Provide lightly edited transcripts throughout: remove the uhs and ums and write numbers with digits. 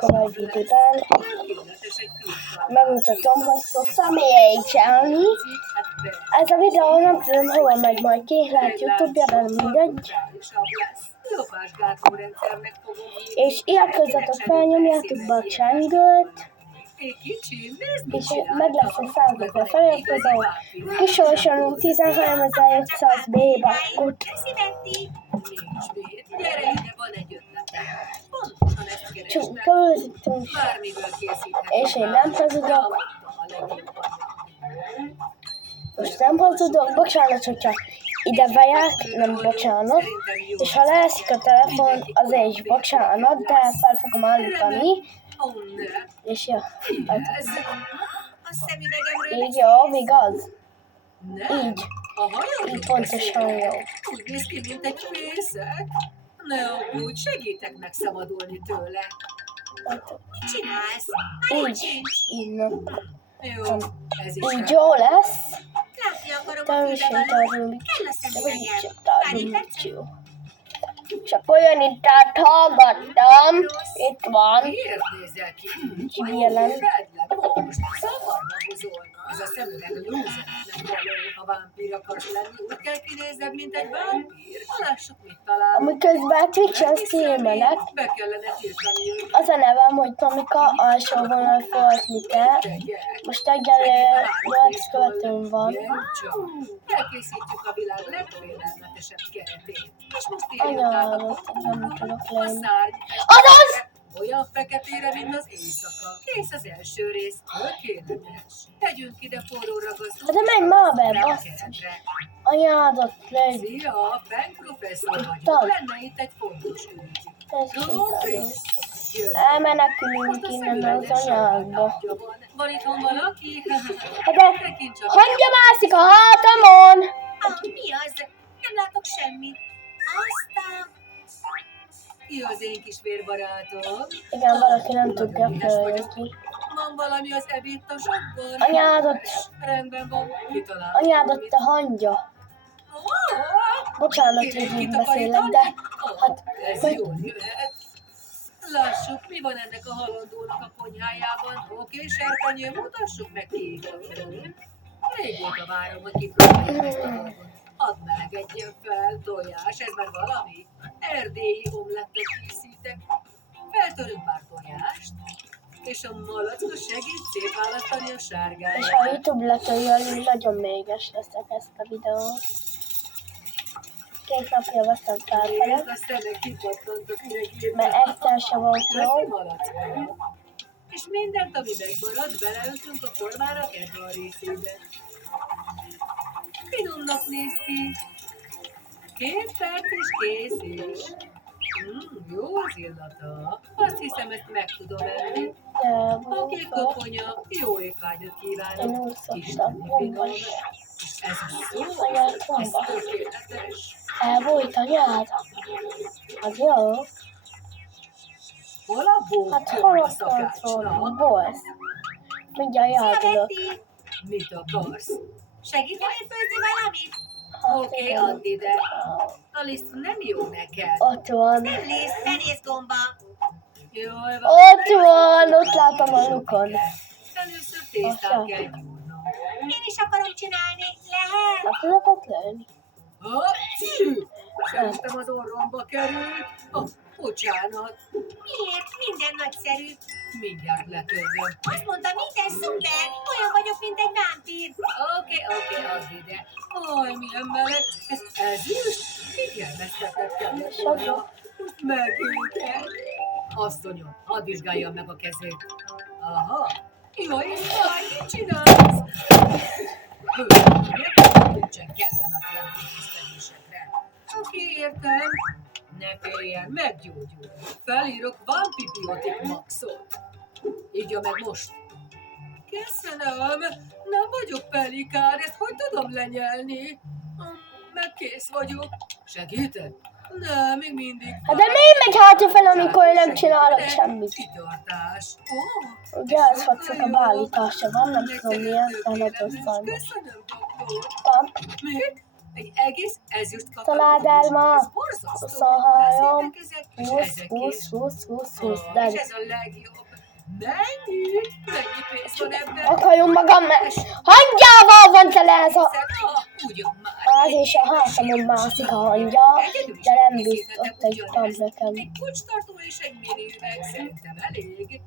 videóban megmutatom, hogy szoktam ejtselni. Ez a videó nem tudom hova megy majd ki, lehet YouTube-ja, de mindegy. És iratkozzatok fel, nyomjátok be a csengőt, és meg lesz a 100 000 feliratkozó. Kisorsolunk 13.500 B-bakkot. Csúkkolózítunk, és én nem hazudok. Most nem hazudok, bocsánat, hogyha ide vegyek, nem bocsánat. És ha leeszik a telefon, azért is bocsánat, de fel fogom állítani. És ja, így jó, igaz? Így. Így pontosan jó. Úgy néz ki, mint egy fészek. Ne aggódj, segítek megszabadulni tőle. Mit csinálsz? Így, na. Jó, ez is így jó lesz. látni akarom a Természetesen fülbevalót. Kell a szemüvegem. jó. És akkor jön itt át, hallgattam. Itt van. Miért nézel ki? Jelen. Most zavarba hozol. Ez a szemüveg lúzer. Nem való, ha vámpír akarsz lenni. Úgy kell kinézned, mint egy vámpír. Lássuk, mit talál. Amúgy közben Twitch-en streamelek. Be kellene tiltani őt. Az a nevem, hogy Tomika, alsó vonal Fortnite. Most egyelőre 8 követőm van. Elkészítjük a világ legfélelmetesebb keretét. És most írjuk át a Nem tudok lenni. szárny. Azaz! Olyan feketére, mint az éjszaka. Kész az első rész. Tökéletes. Tegyünk ide forró ragasztót. De menj már be, a basszus. keretre. Anyádat legy. Szia, Fenn professzor vagyok. Tad. Lenne itt egy fontos ügy. Ez Zsófi, jön. elmenekülünk innen az anyádba. Van itthon valaki? De Tekints a hangja mászik a hátamon! mi az? Nem látok semmit. Aztán... Ki az én kis vérbarátom? Igen, valaki nem tudja feljözni. Van valami az ebédtasakban? Anyádat, Rendben van, kitalálom. anyádat te hangja. Bocsánat, hogy így beszélek, de hát... Ez jól jöhet. Lássuk, mi van ennek a halandónak a konyhájában. Oké, serpenyő, mutassuk meg ki. Régóta várom, hogy kipróbáljuk ezt a dolgot. Hadd melegedjen fel, tojás, ez már valami. Erdélyi omlettet készítek. Feltörünk pár tojást, és a malackos segít szép választani a sárgáját. És ha YouTube letöljöl, nagyon méges leszek ezt a videót. 2 napja veszem felfele, Nézd, a szemek kipattantok üregét. mert egyszer se volt jó. Köszi malacka. És mindent, ami megmarad, beleöntünk a formára ebbe a részébe. Finomnak néz ki. 2 perc és kész. Jó az illata. Azt hiszem, ezt meg tudom enni. De A kék koponya, jó étvágyat én kívánok. úgy Isten szoktam, finom. gombas. És ez a szó, Anyád ez gombas. tökéletes. Elbújt anyád? Az jó? Hol a bó? Hát Hol hol a a szakácsnak? kontroll? Bolsz. Mindjárt játszolok. Mit akarsz? Segíteni főzni valamit? Oké, add ide. A liszt nem jó neked. Ott van. Nem lész, fenészgomba. Jól van. Ott van, ott látom a lukon. Először tésztát kell gyúrnom. Én is akarom csinálni. Lehet? Nem tudok lőni. Hoppsű! Szerintem az orromba került. Bocsánat. Miért? Minden nagyszerű. Mindjárt letöröm. Azt mondta, minden szuper. Olyan vagyok, mint egy vámpír. Oké, add ide. Aj, milyen meleg. Ez ezüst? Figyelmeztetett kellett volna. Most megültem. Asszonyom, hadd vizsgáljam meg a kezét. Aha. Jó, és majd mit csinálsz? Nincsen kellemetlen intézkedésekre. Oké, értem. Ne féljen, meggyógyul. Felírok Vampibiotic Maxot. Ígya meg most. Köszönöm. Nem vagyok pelikár, ezt hogy tudom lenyelni? Meg kész vagyok. Segíted? Nem, még mindig. Hát de miért megy hátrafelé, amikor én nem csinálok semmit? Kitartás. Ugye ez hatszak a beállítása van, nem tudom miért, de ne tosszalmas. Köszönöm, doktor. Pap, Mit? Egy egész ezüst Találd el ma! Ez borzasztó. 23, Ezek 20, 20, 20, 20, 20, de És ez a legjobb. Mennyi pénz van ebben? akarom magam, mert hangyával van tele ez a... Ugyan már. Az és a hátamon mászik a hangya, de nem biztos, egy pamp nekem. Egy kulcstartó és egy mini üveg szerintem elég.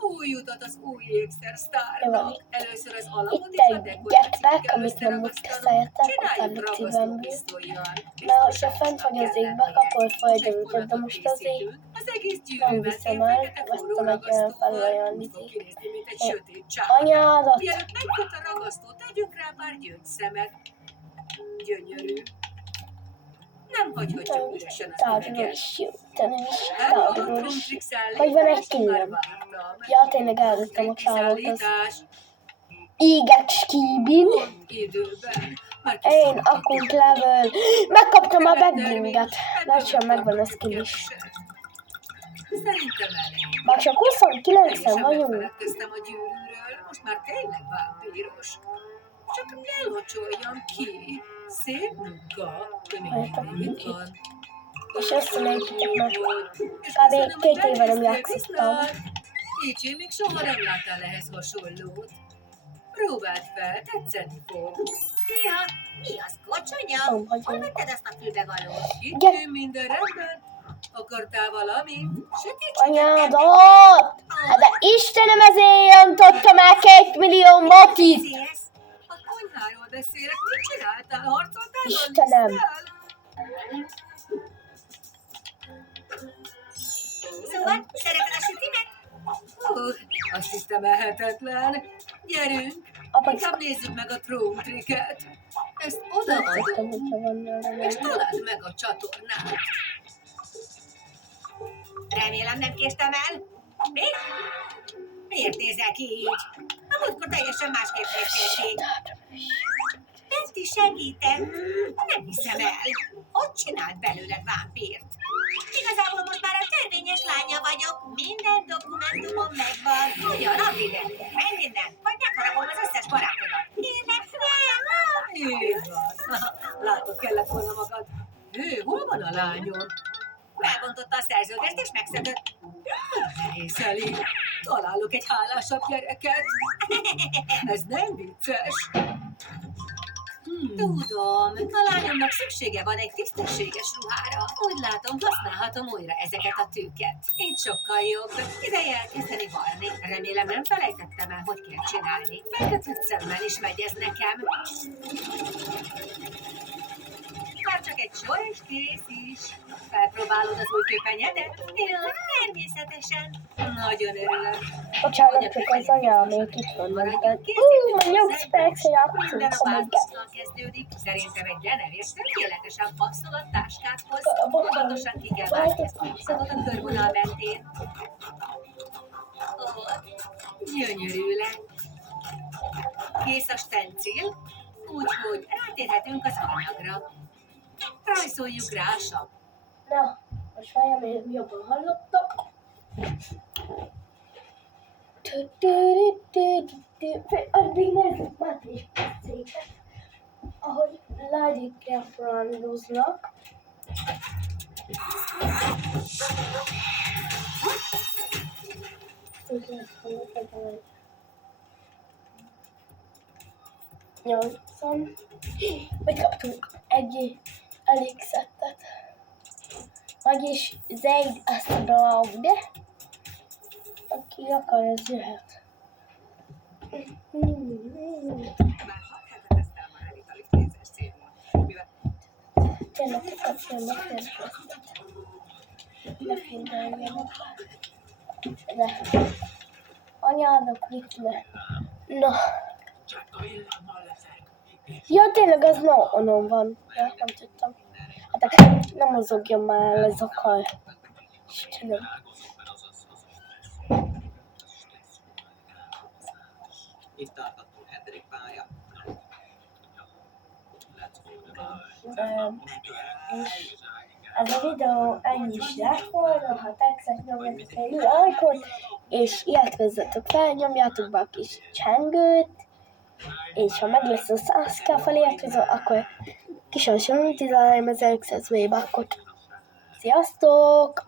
Új utat az új ékszer Jó sztárnak. van. Először az alapot Itt és a egy dekorációt jetpack, kell amit nem úgy összeragasztanom. szeretek, Csináljuk utána ragasztó szívemből. pisztollyal. Mert hogyha fent vagy az égbe, akkor földerülted, de most azért Az egész nem gyűrűmet viszem én el, fekete forró vettem egy olyan ragasztóval felolyan úgy fog izét. kinézni, mint egy sötét csáp. Anyádat! Mielőtt megköt a ragasztó, tegyünk rá pár gyöngyszemet. Gyönyörű. Nem hagyhatjuk üresen az Tárgyról üveget. is jó, de nem is, Elmondott tárgyról is. krumplik Vagy van egy szállítás, már kínám. vártam. Ja, tényleg elrúgtam a csávót, az Szállítás, éget skíbin. időben. Már Én kiszorítottuk. akut level. Megkaptam a Követelmény, bagginget. ebből Lassan megvan a kaptunk skin is. keveset. Szerintem elég. Már csak 29-en Teljesen vagyunk. megfeledkeztem a gyűrűről, most már tényleg vámpíros. Csak elhocsoljam ki. Szép munka, de még mindig van. És összenézítek meg. És Kb. köszönöm, 2 hogy éve nem megnéztél, játszottam. Krisztál. Kicsi, még soha nem láttál ehhez hasonlót. Próbáld fel, tetszeni fog. Néha, mi az, kocsonya? Nem Hol hagyom. vetted azt a fülbevalót? Kicsi, minden rendben? Akartál valamit? Anyádat! Hát de Istenem, ezért jöntottam el 2 millió motit! Szélsz? A konyháról beszélek, mit csináltál? Harcoltál a Istenem. liszttel? Szóval, szereted a sütimet? Azt hiszem ehetetlen. Gyerünk, Apa, inkább nézzük meg a tróntriket. Ezt nem tudtam, odaadom, hogyha van nálam. és találd meg a csatornát. Remélem nem késtem el. Mi? Miért nézel ki így? A múltkor teljesen másképp néztél ki. Betty segítek. Nem hiszem el. Hogy csinált belőled vámpírt? Igazából most már a törvényes lánya vagyok. Minden dokumentumom megvan. Ugyan, add ide. Menj innen, vagy megharapom az összes barátodat. Kérlek, nem! Így van. Látod, kellett volna magad. Hol van a lányod? Felbontotta a szerződést és megszökött. Nézeli, találok egy hálásabb gyereket. Ez nem vicces. Tudom, a lányomnak szüksége van egy tisztességes ruhára. Úgy látom, használhatom újra ezeket a tűket. Így sokkal jobb. Ideje elkezdeni varni. Remélem nem felejtettem el, hogy kell csinálni. Felkötött szemmel is megy ez nekem. Már csak egy sor és kész is. Felpróbálod az új köpenyedet? Ja, természetesen. Nagyon örülök. Bocsánat, csak az anyámék itt vannak. Ma 8 percre játszunk, Minden a oh my god. bázissal kezdődik. Szerintem egy denevés tökéletesen passzol a táskádhoz. Pontosan ki kell vágni ezt a húszatot a körvonal mentén. Ó, gyönyörű lett. Kész a stencil, úgyhogy rátérhetünk az anyagra. Rajzoljuk rá a sav. Na, most várjál, mert jobban hallottak. Addig nézzük már is szépen, ahogy lányikkel frandoznak. Nyolcan. Megkaptunk egy elég szettet. Vagyis Zaid Astroud, aki akar, az jöhet. Már 6 hetet ezzel már elitali pénzes célból. Mivel Tényleg kapcsolom a férfet. Ne fényeljenek. De anyának itt le. Na. Ja, tényleg az onon van. Ja, nem tudtam. Hát nem mozogjon már el ez a kar. Istenem. Itt tartottunk, 7. pálya. És ez a videó ennyi is lett volna, ha tetszett, nyomjatok egy lájkot, és iratkozzatok fel, nyomjátok be a kis csengőt, és ha meg lesz a 100k feliratkozó, akkor kisorsolom 13.500 V-buckot. Sziasztok!